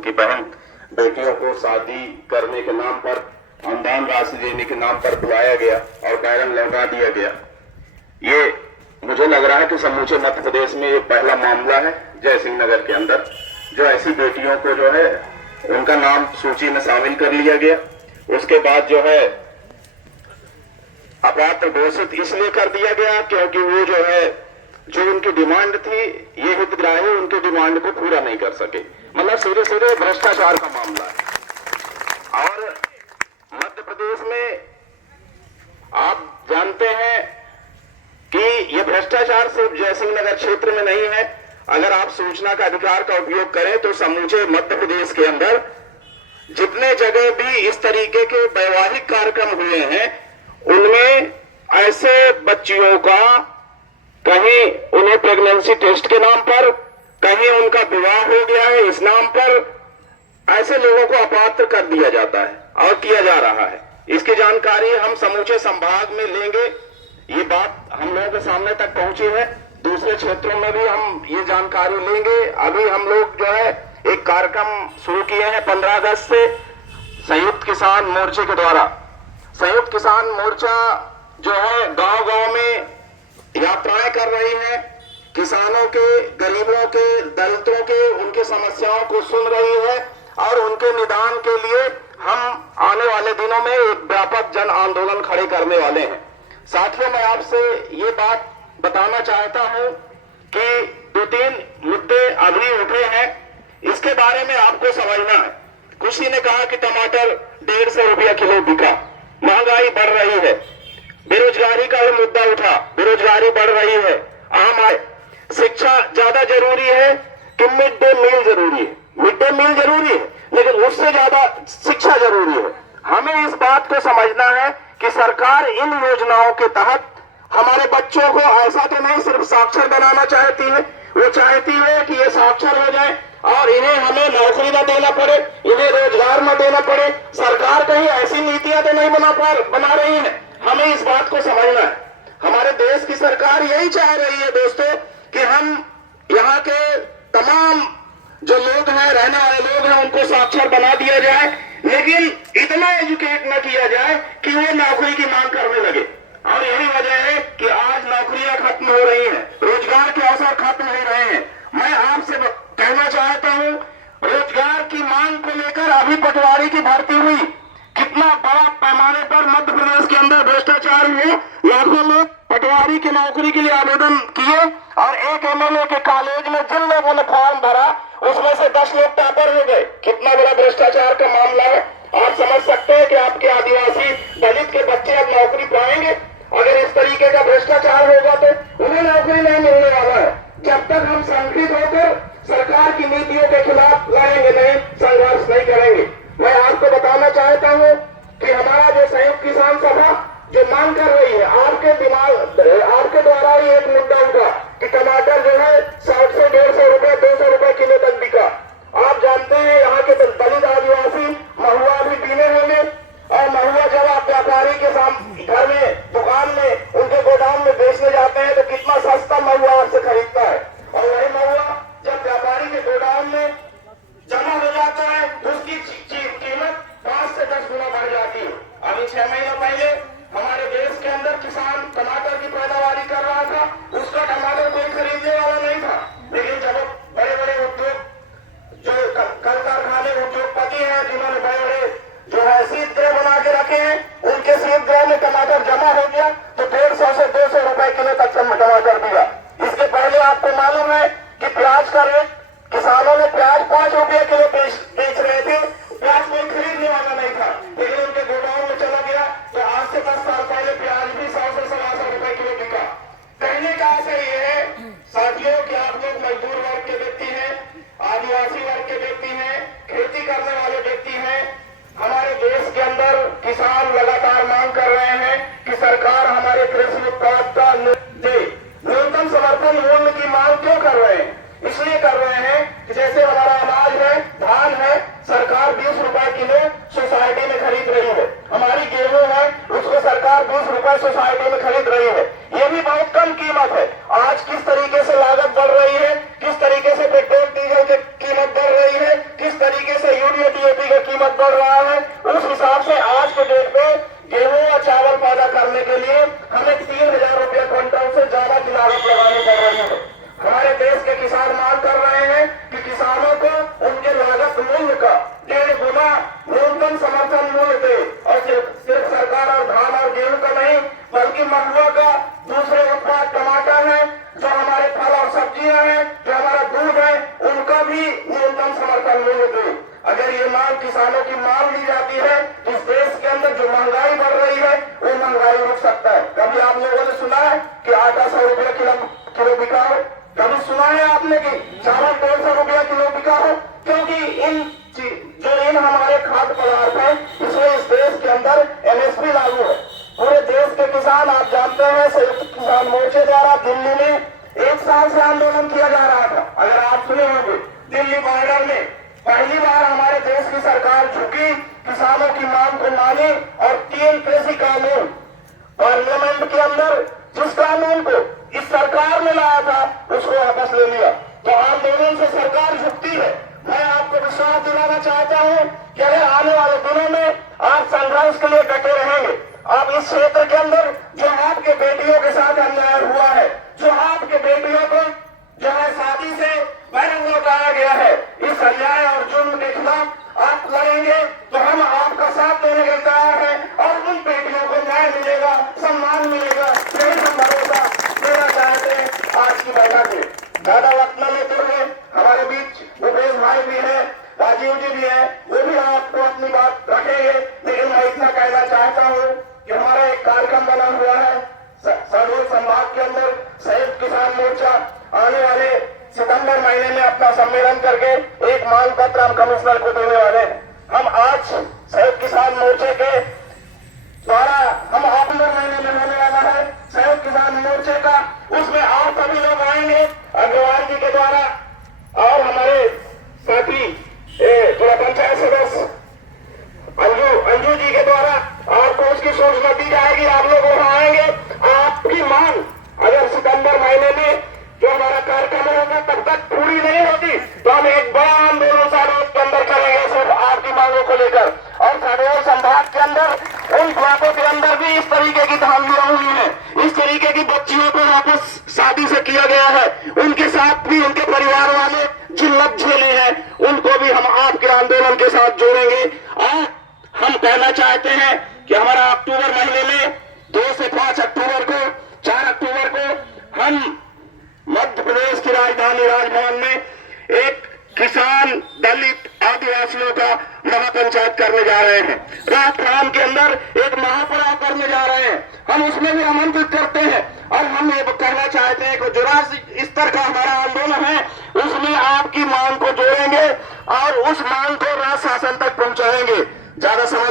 उनकी बहन बेटियों को शादी करने के नाम पर अनुदान राशि देने के नाम पर बुलाया गया और बैरन लौटा दिया गया। ये मुझे लग रहा है कि समूचे मध्य प्रदेश में ये पहला मामला है जयसिंह नगर के अंदर जो ऐसी बेटियों को जो है उनका नाम सूची में शामिल कर लिया गया। उसके बाद जो है अपात्र घोषित इसलिए कर दिया गया क्योंकि वो जो है जो उनकी डिमांड थी ये हितग्राही उनकी डिमांड को पूरा नहीं कर सके। मतलब सीधे सीधे भ्रष्टाचार का मामला है। और मध्य प्रदेश में आप जानते हैं कि ये भ्रष्टाचार सिर्फ जयसिंह नगर क्षेत्र में नहीं है। अगर आप सूचना का अधिकार का उपयोग करें तो समूचे मध्य प्रदेश के अंदर जितने जगह भी इस तरीके के वैवाहिक कार्यक्रम हुए हैं उनमें ऐसे बच्चियों का कहीं उन्हें प्रेगनेंसी टेस्ट के नाम पर, कहीं उनका विवाह हो गया है इस नाम पर, ऐसे लोगों को अपात्र कर दिया जाता है और किया जा रहा है। इसकी जानकारी हम समूचे संभाग में लेंगे। ये बात हम लोगों के सामने तक पहुंची है। दूसरे क्षेत्रों में भी हम ये जानकारी लेंगे। अभी हम लोग जो है एक कार्यक्रम शुरू किए हैं 15 अगस्त से संयुक्त किसान मोर्चे के द्वारा। संयुक्त किसान मोर्चा जो है गांव-गांव में यात्राएं कर रही है, किसानों के, गरीबों के, दलितों के, उनके समस्याओं को सुन रही है और उनके निदान के लिए हम आने वाले दिनों में एक व्यापक जन आंदोलन खड़े करने वाले हैं। साथियों, मैं आपसे ये बात बताना चाहता हूं कि 2-3 मुद्दे अभी उठे हैं, इसके बारे में आपको समझना है। किसी ने कहा कि टमाटर 150 रुपया किलो बिका, महंगाई बढ़ रही है, बेरोजगारी का भी मुद्दा उठा, बेरोजगारी बढ़ रही है, आम आय, शिक्षा ज्यादा जरूरी है कि मिड डे मील जरूरी है? मिड डे मील जरूरी है लेकिन उससे ज्यादा शिक्षा जरूरी है। हमें इस बात को समझना है कि सरकार इन योजनाओं के तहत हमारे बच्चों को ऐसा तो नहीं सिर्फ साक्षर बनाना चाहती है, वो चाहती है कि ये साक्षर हो जाए और इन्हें हमें नौकरी न देना पड़े, इन्हें रोजगार न देना पड़े। सरकार कहीं ऐसी नीतियां तो नहीं बना रही है। हमें इस बात को समझना है। हमारे देश की सरकार यही चाह रही है दोस्तों कि हम यहाँ के तमाम जो लोग हैं, रहने वाले लोग हैं, उनको साक्षर बना दिया जाए, लेकिन इतना एजुकेट न किया जाए कि वो नौकरी की मांग करने लगे। और यही वजह है कि आज नौकरियां खत्म हो रही हैं, रोजगार के अवसर खत्म हो रहे हैं। मैं आपसे कहना चाहता हूं, रोजगार की मांग को लेकर अभी पटवारी की भर्ती हुई, कितना बड़ा पैमाने पर मध्य प्रदेश के अंदर भ्रष्टाचार हुए। लाखों लोग पटवारी की नौकरी के लिए आवेदन किए और एक एमएलए के कॉलेज में जिन लोगों ने फॉर्म भरा उसमें से 10 लोग टॉपर हो गए। कितना बड़ा भ्रष्टाचार का मामला है। आप समझ सकते हैं कि आपके आदिवासी दलित के बच्चे अब नौकरी पाएंगे? अगर इस तरीके का भ्रष्टाचार होगा तो उन्हें नौकरी नहीं मिलने वाला है। जब तक हम संगठित होकर सरकार की नीतियों के खिलाफ लड़ेंगे नहीं, संघर्ष नहीं करेंगे। मैं आपको बताना चाहता हूं कि हमारा जो संयुक्त किसान सभा जो मांग कर रही है, आपके द्वारा ही एक मुद्दा उठा कि टमाटर जो है 60 से 150 रुपए 200 रुपए किलो तक बिका। आप जानते हैं यहाँ के दलित आदिवासी महुआ भी पीने होंगे और महुआ जब आप व्यापारी के सामने घर में, दुकान में, उनके गोदाम में बेचने जाते हैं तो कितना सस्ता महुआ आपसे खरीदता है और वही महुआ जब व्यापारी के गोदाम में जमा हो जाता है तो उसकी कीमत 5 से 10 गुना बढ़ जाती है। अभी 6 महीने पहले हमारे देश के अंदर किसान टमाटर की पैदावारी कर रहा था, उसका टमाटर कोई खरीदने वाला नहीं था। लेकिन जब बड़े बड़े उद्योग जो कल कारखाने उद्योगपति हैं, जिन्होंने बड़े बड़े जो है शीतगृह बना के रखे हैं, उनके शीतगृह में टमाटर जमा हो गया तो 150 से 200 रुपए किलो तक टमाटर दिया। इसके पहले आपको मालूम है कि प्याज का रेट, किसानों ने प्याज 5 रुपये किलो बेच रहे थे, प्याज कोई खरीदने वाला नहीं था, लेकिन उनके गोदाम में चला गया तो आज से 10 साल पहले प्याज भी 100 से 125 रुपए किलो बिका। कहने का आशय ये है साथियों कि आप लोग मजदूर वर्ग के व्यक्ति हैं, आदिवासी वर्ग के व्यक्ति हैं, खेती करने वाले व्यक्ति हैं। हमारे देश के अंदर किसान लगातार मांग कर रहे हैं कि सरकार हमारे कृषि उत्पाद का दे। न्यूनतम समर्थन मूल्य की मांग क्यों कर रहे हैं? इसलिए कर रहे हैं कि जैसे हमारा अनाज है, धान है, सरकार 20 रुपए किलो सोसाइटी में खरीद रही है। हमारी गेहूं है, उसको सरकार 20 रुपए सोसाइटी में खरीद रही है। ये भी बहुत कम कीमत है। आज किस तरीके से लागत बढ़ रही है, किस तरीके से पेट्रोल डीजल की कीमत बढ़ रही है, किस तरीके बढ़ रहा है, उस हिसाब से आज के डेट पे गेहूं और चावल पैदा करने के लिए हमें 3,000 रुपया क्विंटल से ज्यादा की लागत लगानी पड़ रही है। हमारे देश के किसान मांग कर रहे हैं कि किसानों को उनके लागत मूल्य का 1.5 गुना न्यूनतम समर्थन मूल्य दे, और सिर्फ सरकार और धान और गेहूं का नहीं बल्कि महुआ का, दूसरे उत्पाद टमाटर है, जो हमारे फल और सब्जियां हैं, जो हमारा दूध है, उनका भी न्यूनतम समर्थन मूल्य दे। अगर ये मांग किसानों की मान ली जाती है तो इस देश के अंदर जो महंगाई बढ़ रही है वो महंगाई रुक सकता है। कभी आप लोगों ने सुना है कि आटा 100 रुपया किलो बिका हो? कभी सुना है आपने कि चावल 150 रुपया किलो बिका हो? क्योंकि इन हमारे खाद्य पदार्थ है, इसलिए इस देश के अंदर MSP लागू है। पूरे देश के किसान, आप जानते हैं, संयुक्त किसान मोर्चे द्वारा दिल्ली में 1 साल से आंदोलन किया जा रहा था। अगर आप सुने होंगे, दिल्ली बॉर्डर में पहली बार हमारे देश की सरकार झुकी, किसानों की मांग को मानी और 3 कृषि कानून पार्लियामेंट के अंदर, जिस कानून को इस सरकार ने लाया था उसको वापस ले लिया। तो आंदोलन से सरकार झुकती है। मैं आपको विश्वास दिलाना चाहता हूं कि अगर आने वाले दिनों में आप संघर्ष के लिए डटे रहेंगे, आप इस क्षेत्र के अंदर जो आपके बेटियों के साथ अन्याय हुआ है, जो आपके बेटियों को जो है शादी से बैरंग लौटाया गया है, इस अन्याय और जुर्म के खिलाफ आप लड़ेंगे तो हम आपका साथ देने के तैयार हैं और उन बेटियों को न्याय मिलेगा, सम्मान मिलेगा। यही हम भरोसा देना चाहते हैं। आज की बैठक में ज्यादा वक्त न लेते हुए हमारे बीच भूपेश भाई भी है, राजीव जी भी है, वो भी आपको अपनी बात रखेंगे। लेकिन मैं इतना कहना चाहता हूँ कि हमारा एक कार्यक्रम बना हुआ है शहडोल संभाग के अंदर, संयुक्त किसान मोर्चा आने वाले सितंबर महीने में अपना सम्मेलन करके एक मांग पत्र हम कमिश्नर को देने वाले हैं। हम आज संयुक्त किसान मोर्चे के द्वारा हम अक्टूबर महीने में होने वाला है संयुक्त किसान मोर्चे का, उसमें आप सभी लोग आएंगे अग्रवाल जी के द्वारा और हमारे साथी थोड़ा पंचायत सदस्य अंजू जी के द्वारा आपको उसकी सूचना दी जाएगी। आप लोग वहां आएंगे। आपकी मांग अगर सितंबर महीने में जो हमारा कार्यक्रम होगा तब तक पूरी नहीं होती तो हम एक बड़ा आंदोलन शहडोल के अंदर करेंगे सिर्फ आपकी मांगों को लेकर। और शहडोल संभाग के अंदर उन ब्लॉकों के अंदर भी इस तरीके की धांधलियां हुई है, इस तरीके की बच्चियों को वापस शादी से किया गया है, उनके साथ भी उनके परिवार वाले जिल्लत झेले हैं, उनको भी हम आपके आंदोलन के साथ जोड़ेंगे। और हम कहना चाहते हैं कि हमारा अक्टूबर महीने में 2 से 5 अक्टूबर को 4 अक्टूबर को हम मध्य प्रदेश की राजधानी राजभवन में एक किसान दलित आदिवासियों का महापंचायत करने जा रहे हैं। राजभवन के अंदर एक महापड़ाव करने जा रहे हैं। हम उसमें भी आमंत्रित करते हैं और हम ये कहना चाहते हैं कि जो राज्य स्तर का हमारा आंदोलन है उसमें आपकी मांग को जोड़ेंगे और उस मांग को राज्य शासन तक पहुंचाएंगे। ज्यादा समय